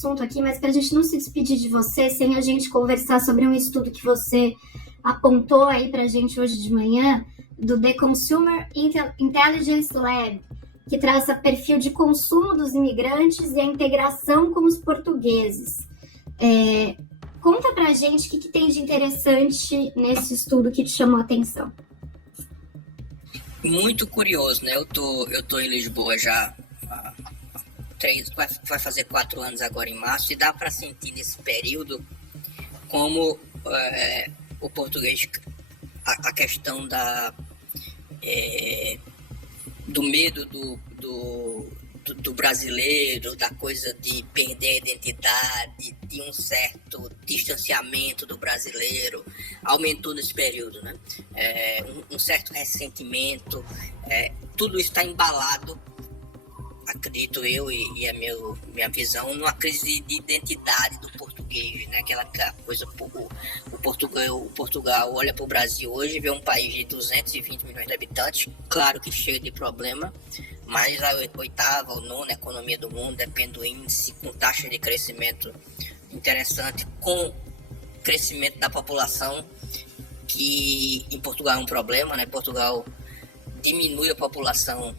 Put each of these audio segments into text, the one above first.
assunto aqui, mas para a gente não se despedir de você sem a gente conversar sobre um estudo que você apontou aí para a gente hoje de manhã, do The Consumer Intelligence Lab, que traça perfil de consumo dos imigrantes e a integração com os portugueses. Conta pra gente o que tem de interessante nesse estudo que te chamou a atenção. Muito curioso, né? Eu tô em Lisboa já vai fazer 4 anos agora em março, e dá para sentir nesse período como o português, a questão do medo do brasileiro, da coisa de perder a identidade, de um certo distanciamento do brasileiro, aumentou nesse período, né? Um certo ressentimento, tudo está embalado, acredito eu, e a minha visão, numa crise de identidade do português, né? Aquela coisa, o Portugal olha para o Brasil hoje e vê um país de 220 milhões de habitantes, claro que cheio de problema, mas a 8ª ou 9ª economia do mundo, depende do índice, com taxa de crescimento interessante, com crescimento da população, que em Portugal é um problema, né? Portugal diminui a população,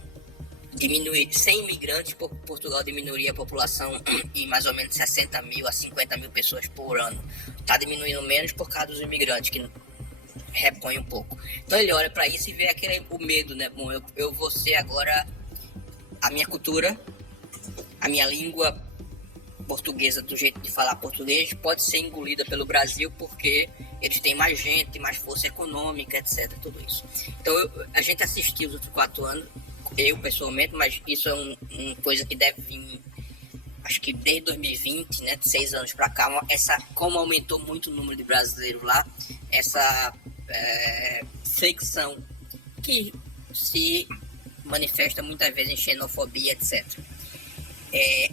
sem imigrantes, Portugal diminuiria a população em mais ou menos 60 mil a 50 mil pessoas por ano. Está diminuindo menos por causa dos imigrantes, que repõe um pouco. Então ele olha para isso e vê o medo, né? Bom, eu vou ser agora, a minha cultura, a minha língua portuguesa, do jeito de falar português, pode ser engolida pelo Brasil porque eles têm mais gente, mais força econômica, etc. Tudo isso. Então a gente assistiu os outros 4 anos, eu pessoalmente, mas isso é uma coisa que deve vir, acho que desde 2020, né, de 6 anos para cá, como aumentou muito o número de brasileiros lá, essa fricção que se manifesta muitas vezes em xenofobia, etc.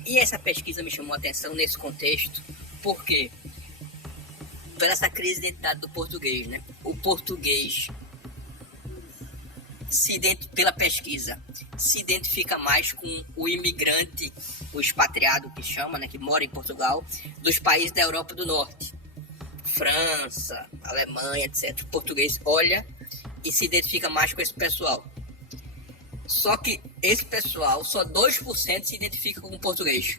E essa pesquisa me chamou a atenção nesse contexto, porque pela essa crise de identidade do português, né? O português, pela pesquisa, se identifica mais com o imigrante, o expatriado que chama, né, que mora em Portugal, dos países da Europa do Norte, França, Alemanha, etc. O português olha e se identifica mais com esse pessoal. Só que esse pessoal, só 2% se identifica com o português.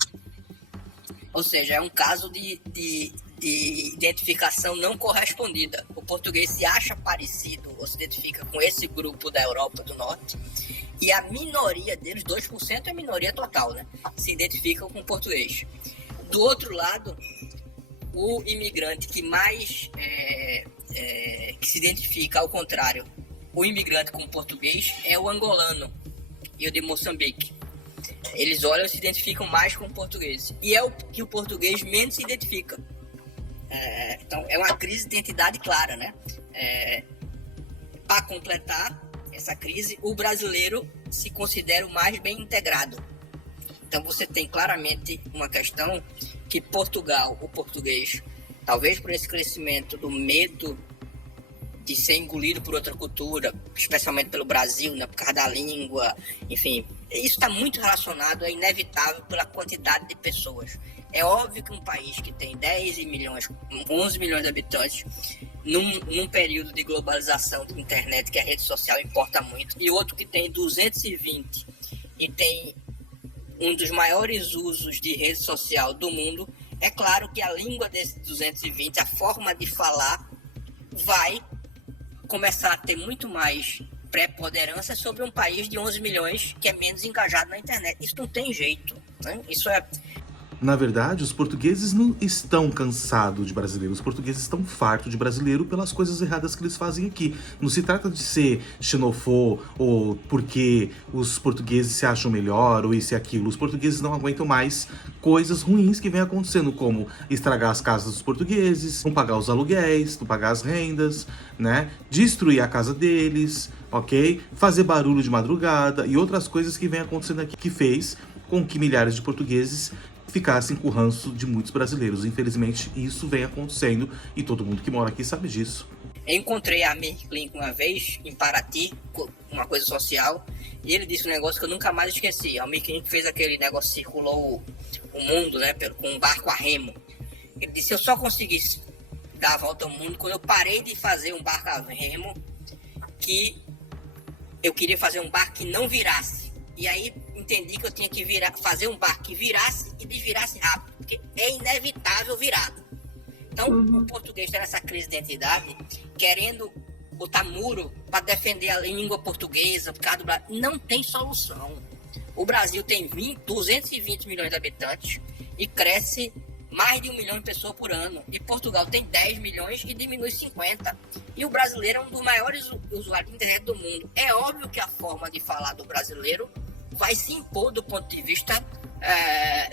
Ou seja, é um caso de identificação não correspondida. O português se acha parecido ou se identifica com esse grupo da Europa do Norte, e a minoria deles, 2%, é a minoria total, né? Se identificam com o português. Do outro lado, o imigrante que mais que se identifica, ao contrário, o imigrante com o português, é o angolano e o de Moçambique. Eles olham e se identificam mais com o português. E é o que o português menos se identifica. Então, é uma crise de identidade clara, né? Para completar essa crise, o brasileiro se considera o mais bem integrado. Então, você tem claramente uma questão que Portugal, o português, talvez por esse crescimento do medo de ser engolido por outra cultura, especialmente pelo Brasil, né, por causa da língua, enfim, isso está muito relacionado, é inevitável pela quantidade de pessoas. É óbvio que um país que tem 10 milhões, 11 milhões de habitantes, num período de globalização da internet, que a rede social importa muito, e outro que tem 220 e tem um dos maiores usos de rede social do mundo, é claro que a língua desses 220, a forma de falar, vai começar a ter muito mais preponderância sobre um país de 11 milhões que é menos engajado na internet. Isso não tem jeito, né? Isso é... Na verdade, os portugueses não estão cansados de brasileiro. Os portugueses estão fartos de brasileiro pelas coisas erradas que eles fazem aqui. Não se trata de ser xenofóbico ou porque os portugueses se acham melhor ou isso e aquilo. Os portugueses não aguentam mais coisas ruins que vem acontecendo, como estragar as casas dos portugueses, não pagar os aluguéis, não pagar as rendas, né? Destruir a casa deles, ok? Fazer barulho de madrugada e outras coisas que vem acontecendo aqui, que fez com que milhares de portugueses ficassem com o ranço de muitos brasileiros. Infelizmente, isso vem acontecendo e todo mundo que mora aqui sabe disso. Eu encontrei a Amir Klink uma vez, em Paraty, uma coisa social, e ele disse um negócio que eu nunca mais esqueci. A Amir Klink fez aquele negócio, circulou o mundo, né, com um barco a remo. Ele disse, eu só consegui dar a volta ao mundo quando eu parei de fazer um barco a remo, que eu queria fazer um barco que não virasse. E aí entendi que eu tinha que fazer um barco que virasse e desvirasse rápido, porque é inevitável virar. Então, o português está nessa crise de identidade, querendo botar muro para defender a língua portuguesa, por causa do Brasil. Não tem solução. O Brasil tem 220 milhões de habitantes e cresce mais de 1 milhão de pessoas por ano. E Portugal tem 10 milhões e diminui 50. E o brasileiro é um dos maiores usuários de internet do mundo. É óbvio que a forma de falar do brasileiro vai se impor do ponto de vista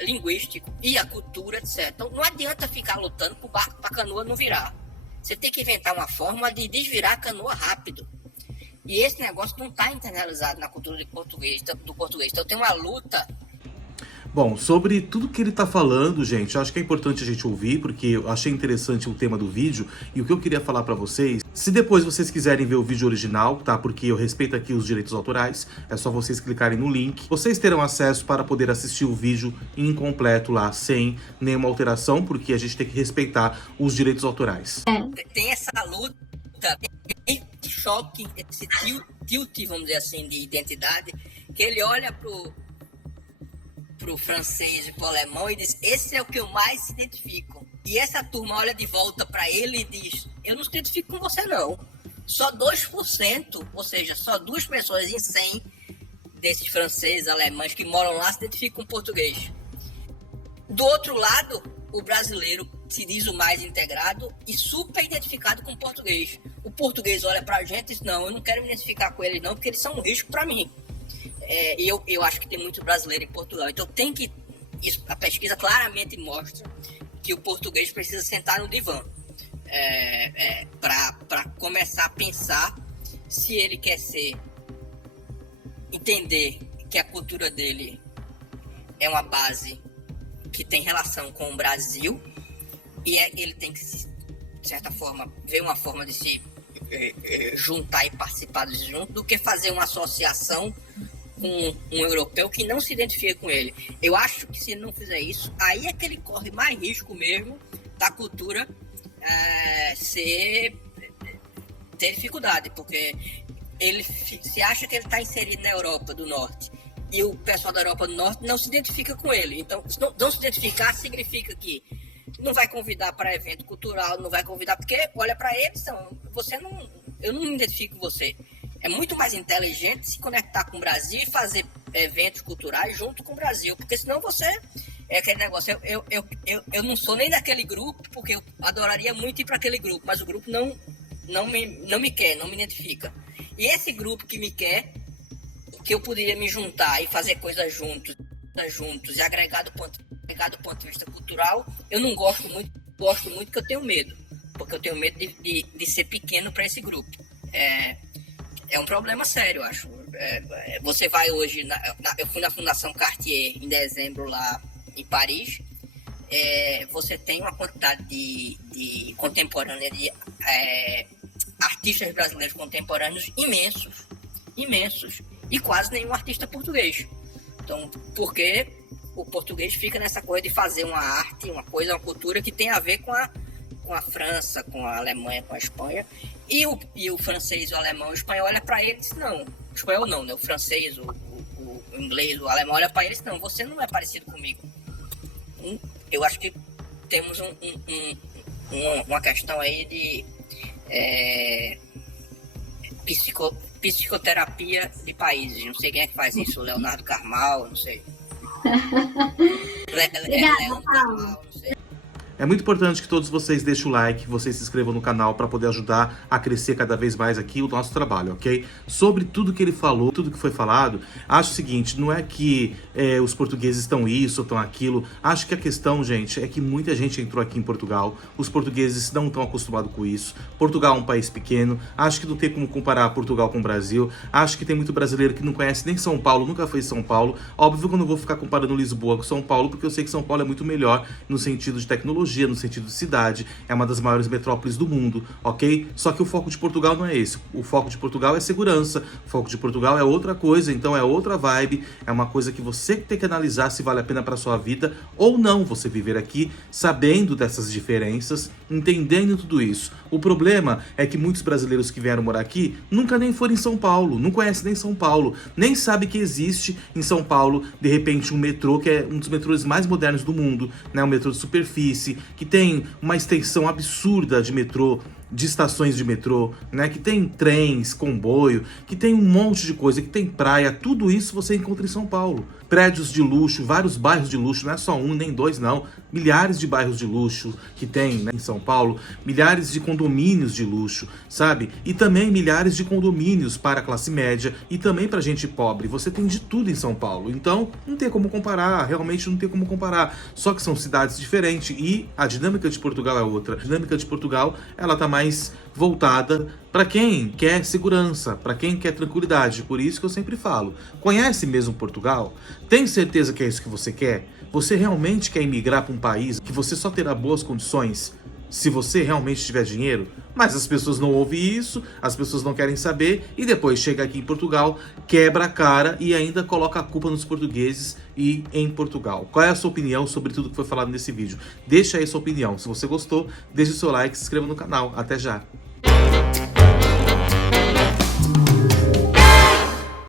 linguístico e a cultura, etc. Então não adianta ficar lutando para a canoa não virar. Você tem que inventar uma forma de desvirar a canoa rápido. E esse negócio não está internalizado na cultura do português. Então tem uma luta. Bom, sobre tudo que ele tá falando, gente, eu acho que é importante a gente ouvir, porque eu achei interessante o tema do vídeo, e o que eu queria falar pra vocês, se depois vocês quiserem ver o vídeo original, tá? Porque eu respeito aqui os direitos autorais, é só vocês clicarem no link. Vocês terão acesso para poder assistir o vídeo incompleto lá, sem nenhuma alteração, porque a gente tem que respeitar os direitos autorais. Tem essa luta, esse choque, esse tilt, vamos dizer assim, de identidade, que ele olha pro francês e pro alemão e diz, esse é o que eu mais se identifico. E essa turma olha de volta para ele e diz, eu não se identifico com você não. Só 2%, ou seja, só 2 pessoas em 100 desses franceses, alemães que moram lá se identificam com português. Do outro lado, o brasileiro se diz o mais integrado e super identificado com o português. O português olha pra gente e diz, não, eu não quero me identificar com eles não, porque eles são um risco para mim. E eu acho que tem muito brasileiro em Portugal. Então tem que... a pesquisa claramente mostra que o português precisa sentar no divã para começar a pensar se ele quer entender que a cultura dele é uma base que tem relação com o Brasil e ele tem que, de certa forma, ver uma forma de se juntar e participar disso junto, do que fazer uma associação com um europeu que não se identifica com ele. Eu acho que se ele não fizer isso, aí é que ele corre mais risco mesmo da cultura ter dificuldade, porque ele se acha que ele está inserido na Europa do Norte e o pessoal da Europa do Norte não se identifica com ele. Então, não se identificar significa que não vai convidar para evento cultural, não vai convidar, porque olha para eles, eu não me identifico com você. É muito mais inteligente se conectar com o Brasil e fazer eventos culturais junto com o Brasil, porque senão você é aquele negócio, eu não sou nem daquele grupo, porque eu adoraria muito ir para aquele grupo, mas o grupo não me quer, não me identifica. E esse grupo que me quer, que eu poderia me juntar e fazer coisas juntos e agregar do ponto de vista cultural, eu não gosto muito que eu tenho medo, porque eu tenho medo de ser pequeno para esse grupo. É um problema sério, eu acho. Você vai hoje... eu fui na Fundação Cartier em dezembro lá em Paris. Você tem uma quantidade de contemporânea, de artistas brasileiros contemporâneos imensos. E quase nenhum artista português. Então, porque o português fica nessa coisa de fazer uma arte, uma cultura que tem a ver com a França, com a Alemanha, com a Espanha, e o francês, o alemão, o espanhol olha para eles, não, o espanhol não, né? O francês, o inglês, o alemão olha para eles, não, você não é parecido comigo. Eu acho que temos uma questão aí de psicoterapia de países, não sei quem é que faz isso, o Leonardo Carmal, não sei. Obrigada, Paulo. Não sei. É muito importante que todos vocês deixem o like, vocês se inscrevam no canal para poder ajudar a crescer cada vez mais aqui o nosso trabalho, ok? Sobre tudo que ele falou, tudo que foi falado, acho o seguinte, não é que os portugueses estão isso ou estão aquilo, acho que a questão, gente, é que muita gente entrou aqui em Portugal, os portugueses não estão acostumados com isso, Portugal é um país pequeno, acho que não tem como comparar Portugal com o Brasil, acho que tem muito brasileiro que não conhece nem São Paulo, nunca foi em São Paulo, óbvio que eu não vou ficar comparando Lisboa com São Paulo, porque eu sei que São Paulo é muito melhor no sentido de tecnologia, tecnologia no sentido de cidade, é uma das maiores metrópoles do mundo, ok? Só que o foco de Portugal não é esse. O foco de Portugal é segurança, o foco de Portugal é outra coisa, então é outra vibe, é uma coisa que você tem que analisar se vale a pena para sua vida ou não você viver aqui, sabendo dessas diferenças, entendendo tudo isso. O problema é que muitos brasileiros que vieram morar aqui nunca nem foram em São Paulo, não conhecem nem São Paulo, nem sabem que existe em São Paulo, de repente, um metrô que é um dos metrôs mais modernos do mundo, né? Um metrô de superfície, que tem uma extensão absurda de metrô, de estações de metrô, né? Que tem trens, comboio, que tem um monte de coisa, que tem praia, tudo isso você encontra em São Paulo. Prédios de luxo, vários bairros de luxo, não é só um nem dois não, milhares de bairros de luxo que tem, né, em São Paulo, milhares de condomínios de luxo, sabe? E também milhares de condomínios para a classe média e também para gente pobre. Você tem de tudo em São Paulo, então não tem como comparar, realmente não tem como comparar. Só que são cidades diferentes e a dinâmica de Portugal é outra. A dinâmica de Portugal, ela tá mais voltada para quem quer segurança, para quem quer tranquilidade. Por isso que eu sempre falo, conhece mesmo Portugal? Tem certeza que é isso que você quer? Você realmente quer emigrar para um país que você só terá boas condições se você realmente tiver dinheiro? Mas as pessoas não ouvem isso, as pessoas não querem saber e depois chega aqui em Portugal, quebra a cara e ainda coloca a culpa nos portugueses e em Portugal. Qual é a sua opinião sobre tudo que foi falado nesse vídeo? Deixa aí sua opinião. Se você gostou, deixe o seu like e se inscreva no canal. Até já!